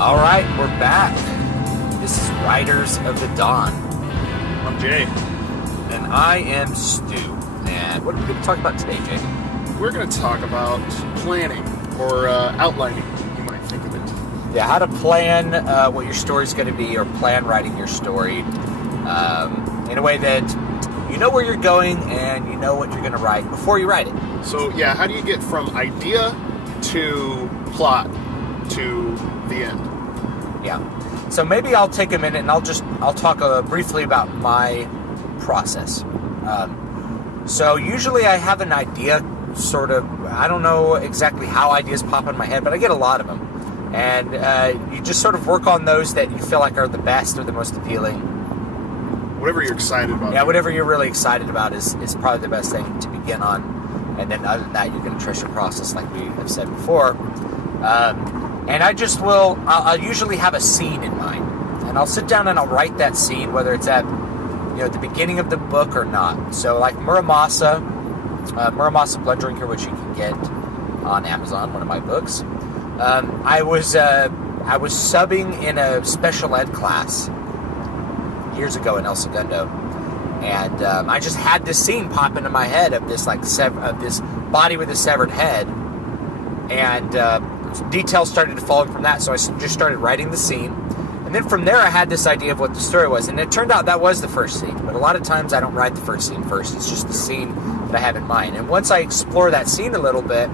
All right, we're back. This is Riders of the Dawn. I'm Jay. And I am Stu. And what are we going to talk about today, Jay? We're going to talk about planning, or outlining, you might think of it. Yeah, how to plan what your story's going to be, or plan writing your story in a way that you know where you're going and you know what you're going to write before you write it. So, yeah, how do you get from idea to plot to the end? Yeah. So maybe I'll take a minute and I'll talk briefly about my process. So usually I have an idea, sort of. I don't know exactly how ideas pop in my head, but I get a lot of them. And you just sort of work on those that you feel like are the best or the most appealing. Whatever you're excited about. Yeah, whatever you're really excited about is probably the best thing to begin on. And then other than that, you can trust your process like we have said before. And I'll usually have a scene in mind. And I'll sit down and I'll write that scene, whether it's at the beginning of the book or not. So like Muramasa Blood Drinker, which you can get on Amazon, one of my books. I was subbing in a special ed class years ago in El Segundo, and I just had this scene pop into my head of this this body with a severed head, and details started to fall in from that. So I just started writing the scene, and then from there I had this idea of what the story was, and it turned out that was the first scene. But a lot of times I don't write the first scene first; it's just the scene that I have in mind. And once I explore that scene a little bit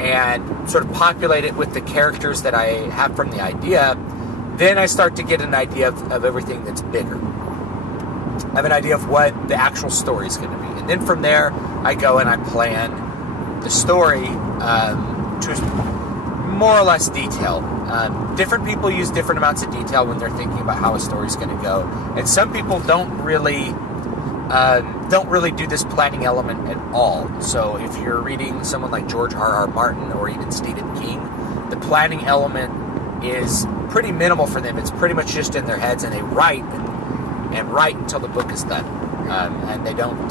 and sort of populate it with the characters that I have from the idea, then I start to get an idea of everything that's bigger. I have an idea of what the actual story is going to be. And then from there, I go and I plan the story to more or less detail. Different people use different amounts of detail when they're thinking about how a story is going to go. And some people don't really do this planning element at all. So if you're reading someone like George R.R. Martin or even Stephen King, the planning element is pretty minimal for them. It's pretty much just in their heads, and they write and write until the book is done. And they don't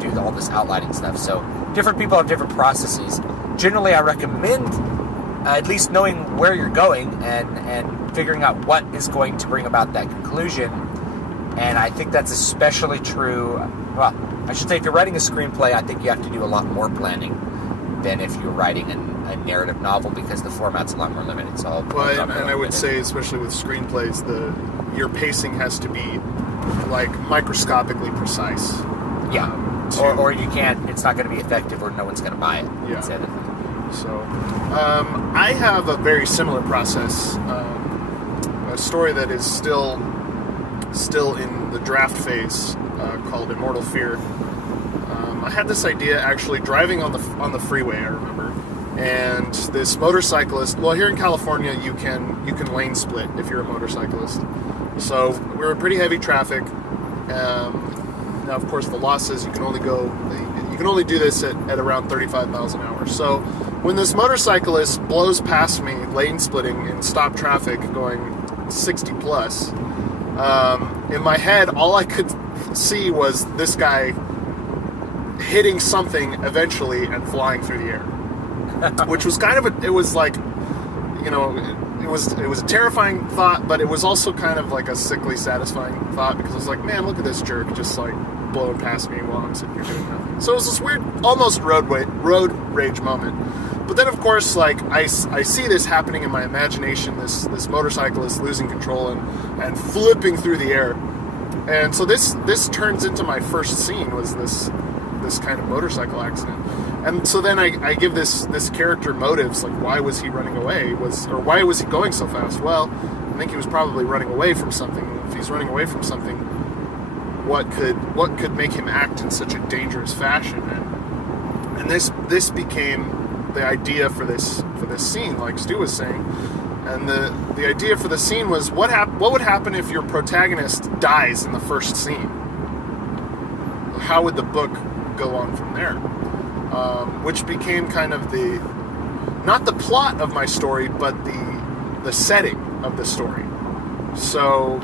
do all this outlining stuff. So different people have different processes. Generally, I recommend at least knowing where you're going and figuring out what is going to bring about that conclusion. And I think that's especially true. Well, I should say, if you're writing a screenplay, I think you have to do a lot more planning than if you're writing a narrative novel, because the format's a lot more limited. So and I would say, especially with screenplays, your pacing has to be like microscopically precise. Yeah. Or you can't. It's not going to be effective, or no one's going to buy it. Yeah. So I have a very similar process. A story that is still in the draft phase, called Immortal Fear. I had this idea actually driving on the freeway, I remember, and this motorcyclist. Well, here in California, you can lane split if you're a motorcyclist. So we were in pretty heavy traffic. Now, of course, the law says you can only do this at around 35 miles an hour. So when this motorcyclist blows past me, lane splitting in stop traffic, going 60 plus. In my head, all I could see was this guy hitting something eventually and flying through the air, which was it was a terrifying thought, but it was also kind of like a sickly satisfying thought, because I was like, man, look at this jerk just like blowing past me while I'm sitting here doing nothing. So it was this weird, almost road rage moment. But then, of course, like I see this happening in my imagination, this motorcyclist losing control and flipping through the air. And so this turns into my first scene, was this kind of motorcycle accident. And so then I give this character motives, like why was he running away? Or why was he going so fast? Well, I think he was probably running away from something. If he's running away from something, what could make him act in such a dangerous fashion? And this became the idea for this scene, like Stu was saying. And the idea for the scene was, what would happen if your protagonist dies in the first scene? How would the book go on from there? Which became kind of not the plot of my story, but the setting of the story. So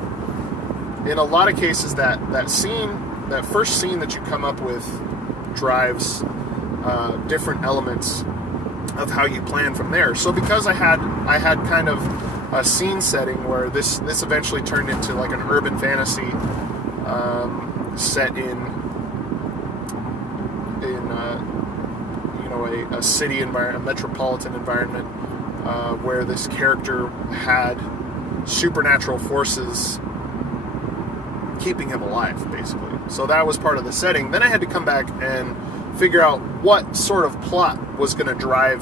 in a lot of cases, that first scene that you come up with drives different elements of how you plan from there. So because I had kind of a scene setting where this eventually turned into like an urban fantasy set in a city environment, a metropolitan environment, where this character had supernatural forces keeping him alive, basically. So that was part of the setting. Then I had to come back and figure out what sort of plot was going to drive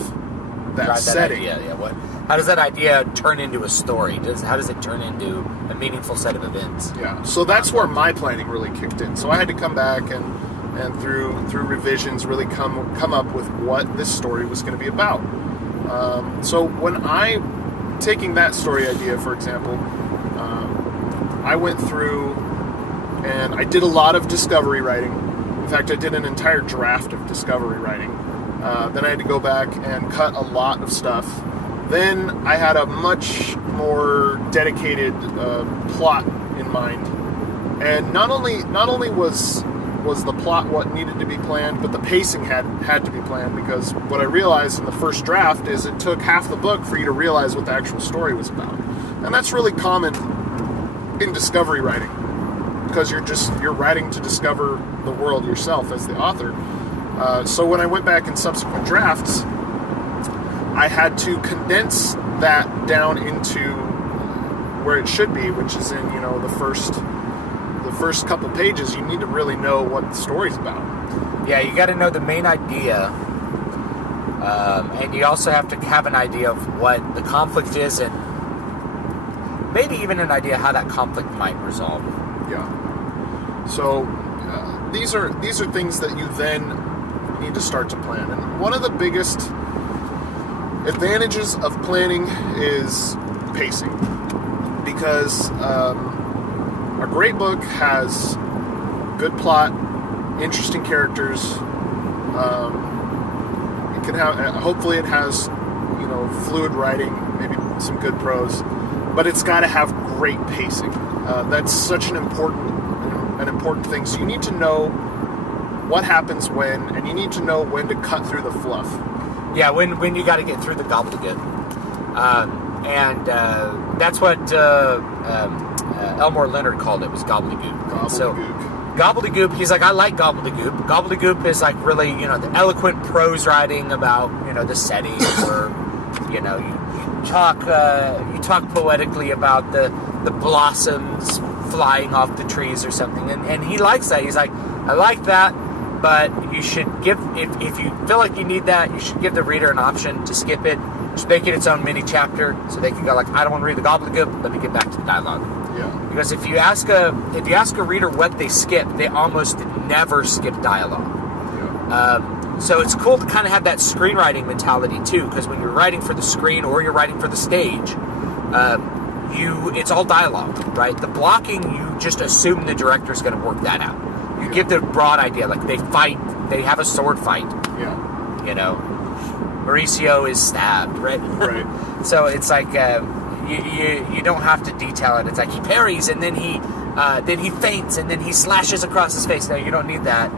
that setting. Idea, yeah. How does that idea turn into a story? How does it turn into a meaningful set of events? Yeah. So that's where my planning really kicked in. So I had to come back and through revisions really come up with what this story was going to be about. So when taking that story idea, for example, I went through and I did a lot of discovery writing. In fact, I did an entire draft of discovery writing. Then I had to go back and cut a lot of stuff. Then I had a much more dedicated plot in mind. And not only was the plot what needed to be planned, but the pacing had to be planned, because what I realized in the first draft is it took half the book for you to realize what the actual story was about. And that's really common in discovery writing, because you're writing to discover the world yourself as the author. So when I went back in subsequent drafts, I had to condense that down into where it should be, which is in the first couple pages. You need to really know what the story's about. Yeah, you got to know the main idea, and you also have to have an idea of what the conflict is, and maybe even an idea how that conflict might resolve. Yeah. So these are things that you then need to start to plan. And one of the biggest advantages of planning is pacing, because a great book has good plot, interesting characters. It can have, hopefully, it has fluid writing, maybe some good prose, but it's got to have great pacing. That's such an important thing. So you need to know what happens when, and you need to know when to cut through the fluff. Yeah, when you got to get through the gobbledygook. And that's what Elmore Leonard called it, was gobbledygook. So gobbledygook, he's like, I like gobbledygook. Gobbledygook is like really, the eloquent prose writing about, the setting, or, you talk poetically about the blossoms flying off the trees or something. And he likes that. He's like, I like that, but you should give, if you feel like you need that, you should give the reader an option to skip it. Just make it its own mini chapter, so they can go like, I don't want to read the gobbledygook, let me get back to the dialogue. Yeah. Because if you ask a reader what they skip, they almost never skip dialogue. Yeah. So it's cool to kind of have that screenwriting mentality too, because when you're writing for the screen or you're writing for the stage, it's all dialogue, right? The blocking, you just assume the director's going to work that out. You give the broad idea, like they fight, they have a sword fight. Yeah. Mauricio is stabbed, right? Right. So it's like you don't have to detail it. It's like he parries and then he feints and then he slashes across his face. No, you don't need that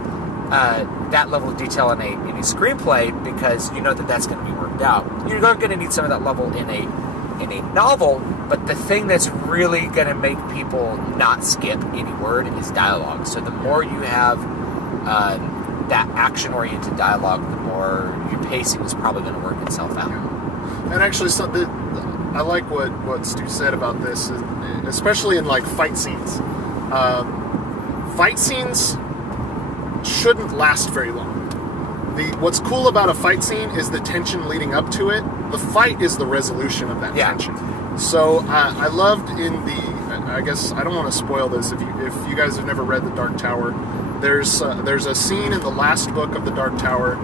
level of detail in a screenplay, because you know that's going to be worked out. You're going to need some of that level in a novel, but the thing that's really going to make people not skip any word is dialogue. So the more you have that action-oriented dialogue, the more your pacing is probably going to work itself out. And actually, I like what Stu said about this, especially in like fight scenes. Fight scenes shouldn't last very long. What's cool about a fight scene is the tension leading up to it. The fight is the resolution of that tension. So I loved I guess I don't want to spoil this if you guys have never read The Dark Tower. There's a scene in the last book of The Dark Tower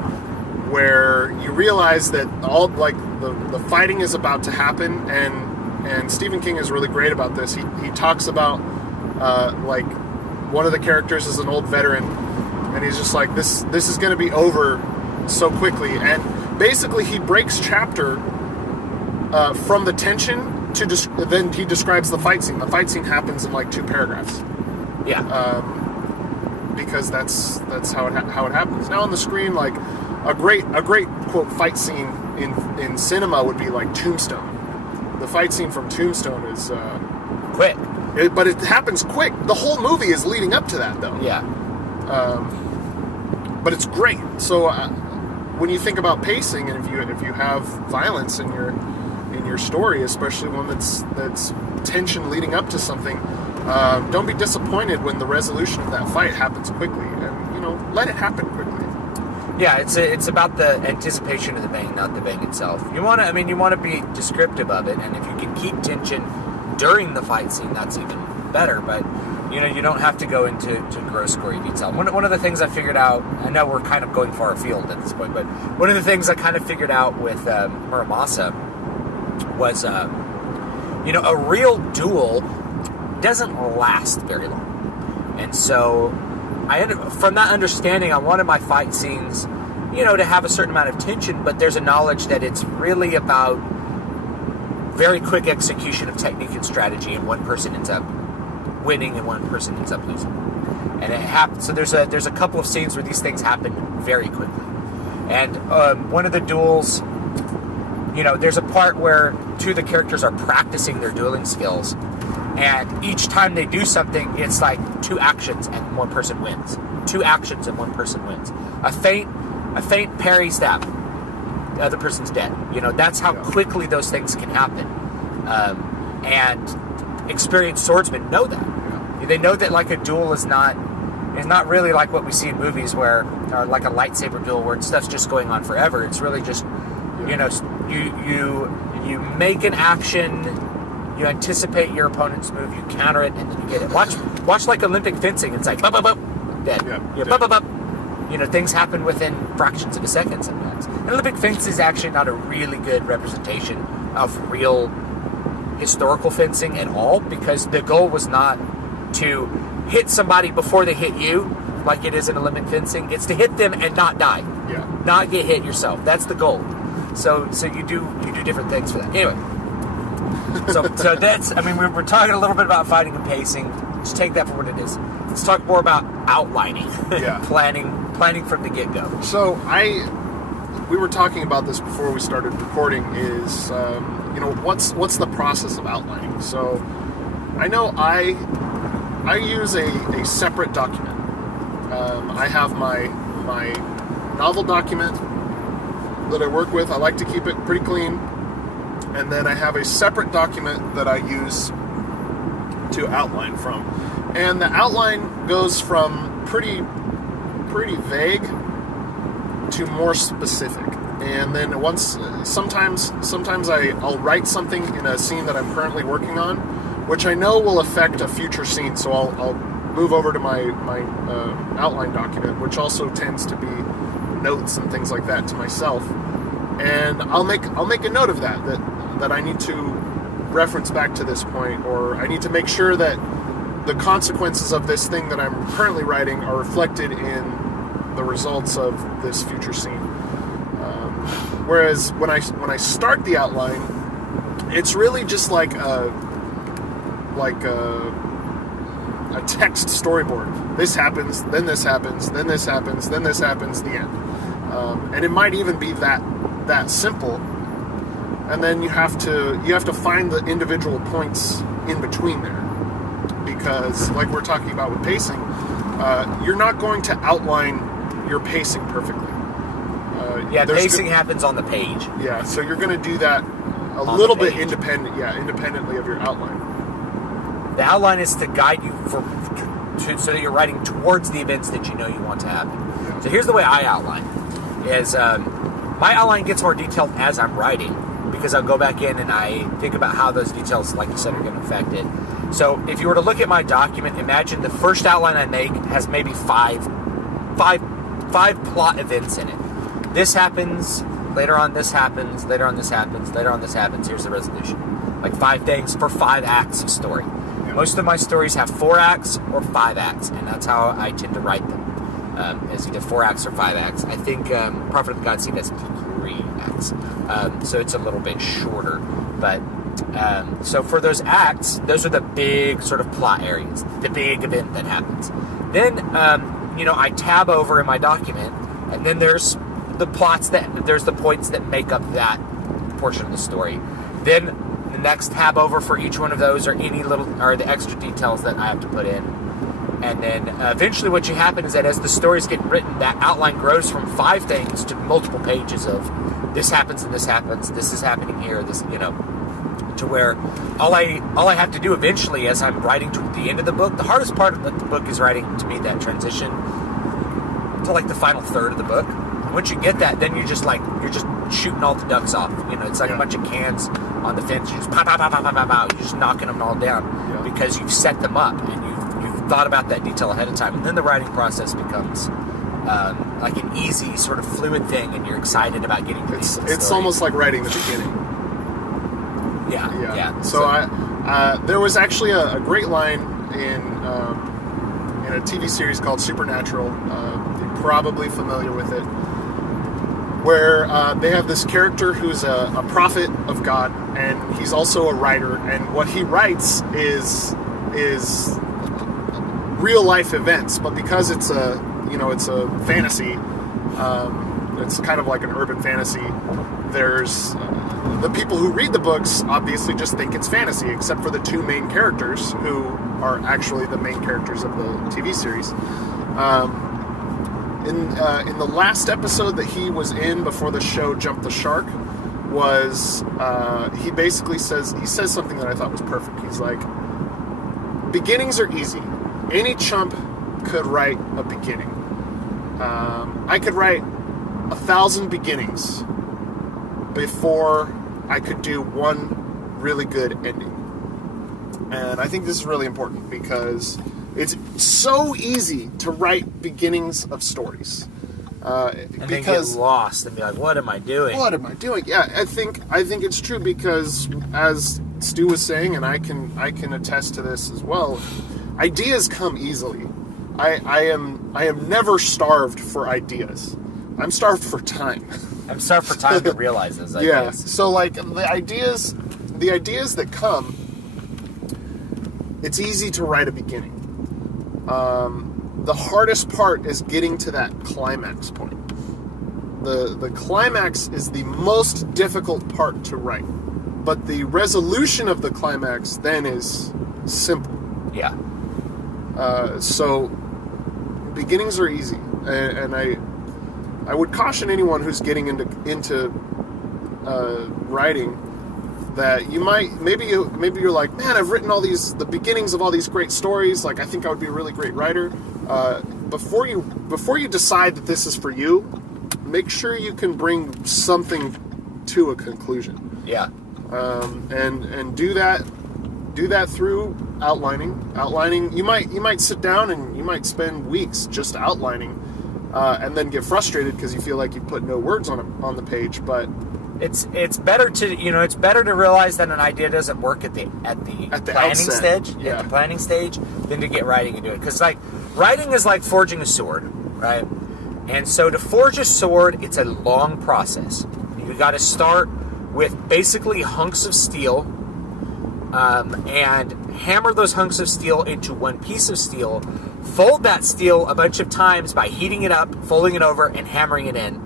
where you realize that all like the fighting is about to happen, and Stephen King is really great about this. He talks about like one of the characters is an old veteran, and he's just like, this is going to be over so quickly, and basically he breaks chapter from the tension to then he describes the fight scene. The fight scene happens in like 2 paragraphs. Yeah. Because that's how it happens. Now on the screen, like a great quote fight scene in cinema would be like Tombstone, the fight scene from Tombstone is quick. But it happens quick. The whole movie is leading up to that, though. Yeah. But it's great. So when you think about pacing, and if you have violence in your story, especially one that's tension leading up to something, don't be disappointed when the resolution of that fight happens quickly, and let it happen quickly. Yeah, it's about the anticipation of the bang, not the bang itself. You want to be descriptive of it, and if you can keep tension during the fight scene, that's even better. But you don't have to go into gross gory detail. One of the things I figured out, I know we're kind of going far afield at this point, but one of the things I kind of figured out with Muramasa was, a real duel doesn't last very long, and so from that understanding, I wanted my fight scenes, to have a certain amount of tension, but there's a knowledge that it's really about very quick execution of technique and strategy, and one person ends up winning and one person ends up losing. And it happens. So there's a couple of scenes where these things happen very quickly. And one of the duels, there's a part where two of the characters are practicing their dueling skills, and each time they do something, it's like 2 actions and one person wins. 2 actions and one person wins. A feint parry stab, the other person's dead. That's how quickly those things can happen. And experienced swordsmen know that. Yeah. They know that like a duel is not really like what we see in movies or like a lightsaber duel where stuff's just going on forever. It's really just, you make an action, you anticipate your opponent's move, you counter it, and then you get it. Watch like Olympic fencing. It's like, dead. Yeah, things happen within fractions of a second sometimes. And Olympic fencing is actually not a really good representation of real historical fencing at all, because the goal was not to hit somebody before they hit you, like it is in Olympic fencing. It's to hit them and not die. Yeah. Not get hit yourself. That's the goal. So you do different things for that. Anyway. So that's, we're talking a little bit about fighting and pacing. Just take that for what it is. Let's talk more about outlining. Yeah. planning from the get-go. So we were talking about this before we started recording, is, what's the process of outlining? So I know I use a separate document. I have my novel document that I work with. I like to keep it pretty clean. And then I have a separate document that I use to outline from. And the outline goes from pretty vague to more specific. And then sometimes I'll write something in a scene that I'm currently working on, which I know will affect a future scene. So I'll move over to my outline document, which also tends to be notes and things like that to myself. And I'll make a note of that I need to reference back to this point, or I need to make sure that the consequences of this thing that I'm currently writing are reflected in the results of this future scene. Whereas when I start the outline, it's really just like a text storyboard. This happens, then this happens, then this happens, then this happens, the end. And it might even be that simple. And then you have to find the individual points in between there, because like we're talking about with pacing, you're not going to outline your pacing perfectly. Pacing happens on the page. Yeah, so you're going to do that a little bit independently of your outline. The outline is to guide you so that you're writing towards the events that you know you want to happen. Yeah. So here's the way I outline. Is my outline gets more detailed as I'm writing, because I'll go back in and I think about how those details, like you said, are going to affect it. So if you were to look at my document, imagine the first outline I make has maybe five plot events in it. This happens, later on this happens, later on this happens, later on this happens, here's the resolution. Like 5 things for 5 acts of story. Yeah. Most of my stories have 4 acts or 5 acts, and that's how I tend to write them. As either 4 acts or 5 acts. I think Prophet of the God Seed has 3 acts. So it's a little bit shorter. But so for those acts, those are the big sort of plot areas, the big event that happens. Then, I tab over in my document, and then there's the points that make up that portion of the story. Then the next tab over for each one of those are the extra details that I have to put in. And then eventually what you happen is that as the stories get written, that outline grows from 5 things to multiple pages of this happens and this happens, this is happening here, this, to where all I have to do eventually as I'm writing toward the end of the book, the hardest part of the book is writing, to me, that transition to like the final third of the book. And once you get that, then you're just shooting all the ducks off. It's like a bunch of cans on the fence. You just pow, pow, pow, pow, pow, pow, pow. You're just knocking them all down because you've set them up and you've thought about that detail ahead of time. And then the writing process becomes like an easy sort of fluid thing, and you're excited about getting to the story. It's almost like writing the beginning. Yeah. So there was actually a great line in a TV series called Supernatural. You're probably familiar with it, where they have this character who's a prophet of God, and he's also a writer. And what he writes is real life events, but because it's a fantasy, it's kind of like an urban fantasy. There's the people who read the books obviously just think it's fantasy, except for the 2 main characters who are actually the main characters of the TV series. In the last episode that he was in before the show jumped the shark was he basically says something that I thought was perfect. He's like, beginnings are easy. Any chump could write a beginning. I could write 1,000 beginnings before I could do one really good ending. And I think this is really important because it's so easy to write beginnings of stories. And then get lost and be like, what am I doing? What am I doing? Yeah, I think it's true because, as Stu was saying, and I can attest to this as well, ideas come easily. I am never starved for ideas. I'm starved for time. I'm starved for time to realize those ideas. Yeah. So like the ideas that come, it's easy to write a beginning. The hardest part is getting to that climax point. The climax is the most difficult part to write, but the resolution of the climax then is simple. Yeah. So beginnings are easy, and I would caution anyone who's getting into writing that you might maybe you're like, man, I've written the beginnings of all these great stories. Like, I think I would be a really great writer. Before you decide that this is for you, make sure you can bring something to a conclusion. Yeah. And do that through outlining. You might sit down and you might spend weeks just outlining, and then get frustrated because you feel like you put no words on the page. But it's better to realize that an idea doesn't work at the planning stage, yeah. at the planning stage, than to get writing and do it. Because like writing is like forging a sword, right? And so to forge a sword, it's a long process. You got to start with basically hunks of steel, and hammer those hunks of steel into one piece of steel. Fold that steel a bunch of times by heating it up, folding it over, and hammering it in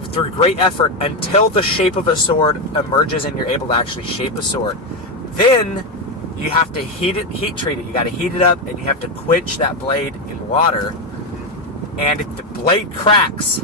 through great effort until the shape of a sword emerges and you're able to actually shape a sword. Then you have to heat treat it. You got to heat it up, and you have to quench that blade in water. And if the blade cracks,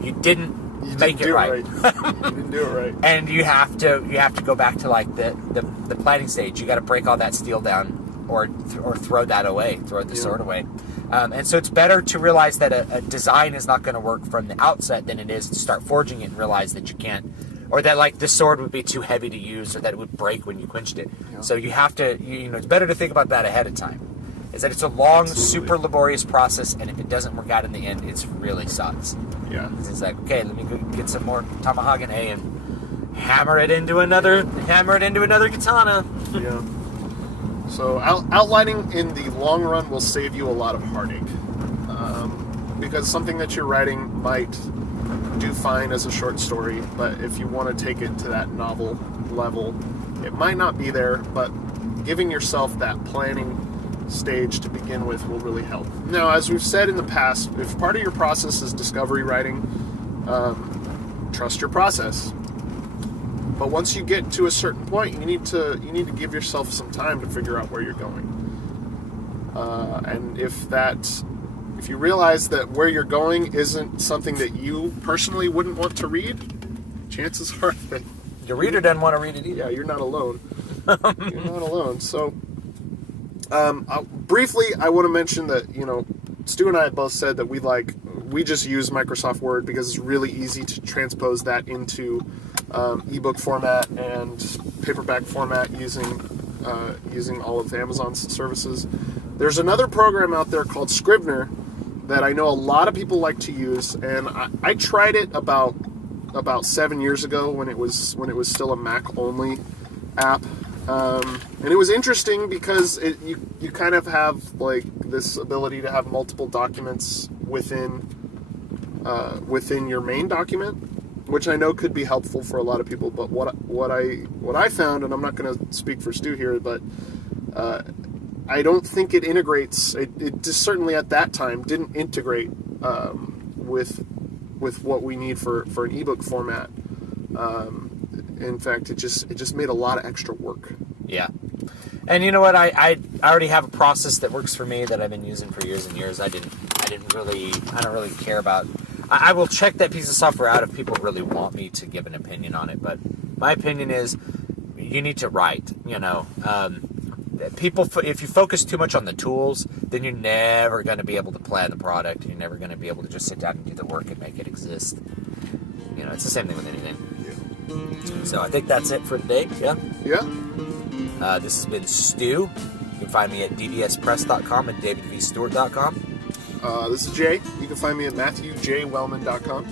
you didn't make it right. You didn't do it right. And you have to go back to like the planning stage. You got to break all that steel down, or throw that away, throw the sword away. And so it's better to realize that a design is not going to work from the outset than it is to start forging it and realize that you can't, or that like the sword would be too heavy to use, or that it would break when you quenched it. Yeah. So you have to, it's better to think about that ahead of time. Is that it's a long, super laborious process, and if it doesn't work out in the end, it really sucks. Yeah. It's like, okay, let me go get some more Tamahagane and hammer it into another katana. Yeah. So outlining in the long run will save you a lot of heartache, because something that you're writing might do fine as a short story, but if you want to take it to that novel level, it might not be there. But giving yourself that planning stage to begin with will really help. Now, as we've said in the past, if part of your process is discovery writing, trust your process. But once you get to a certain point, you need to give yourself some time to figure out where you're going. And if you realize that where you're going isn't something that you personally wouldn't want to read, chances are that the reader doesn't want to read it either. Yeah, you're not alone. You're not alone. So, briefly, I want to mention that, Stu and I both said that we just use Microsoft Word because it's really easy to transpose that into ebook format and paperback format using all of Amazon's services. There's another program out there called Scrivener that I know a lot of people like to use, and I tried it about 7 years ago when it was still a Mac only app, and it was interesting because you kind of have like this ability to have multiple documents within your main document, which I know could be helpful for a lot of people. But what I found, and I'm not going to speak for Stu here, but I don't think it integrates. It just certainly at that time didn't integrate with what we need for an ebook format. In fact, it just made a lot of extra work. Yeah. And you know what? I already have a process that works for me that I've been using for years and years. I don't really care about. I will check that piece of software out if people really want me to give an opinion on it. But my opinion is, you need to write. If you focus too much on the tools, then you're never going to be able to plan the product. You're never going to be able to just sit down and do the work and make it exist. It's the same thing with anything. Yeah. So I think that's it for today. Yeah. Yeah. This has been Stu. You can find me at ddspress.com and davidvstewart.com. This is Jay. You can find me at matthewjwellman.com.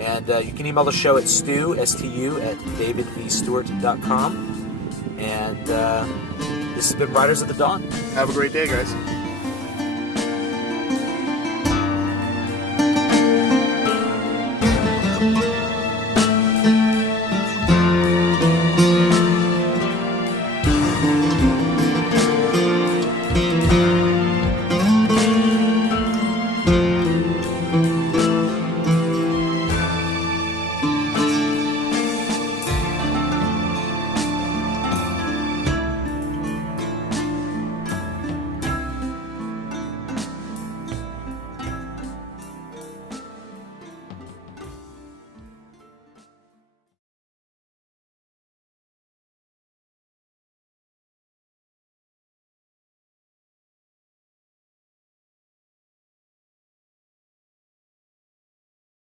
And you can email the show at stu, S-T-U, at davidvstewart.com. And this has been Riders of the Dawn. Have a great day, guys.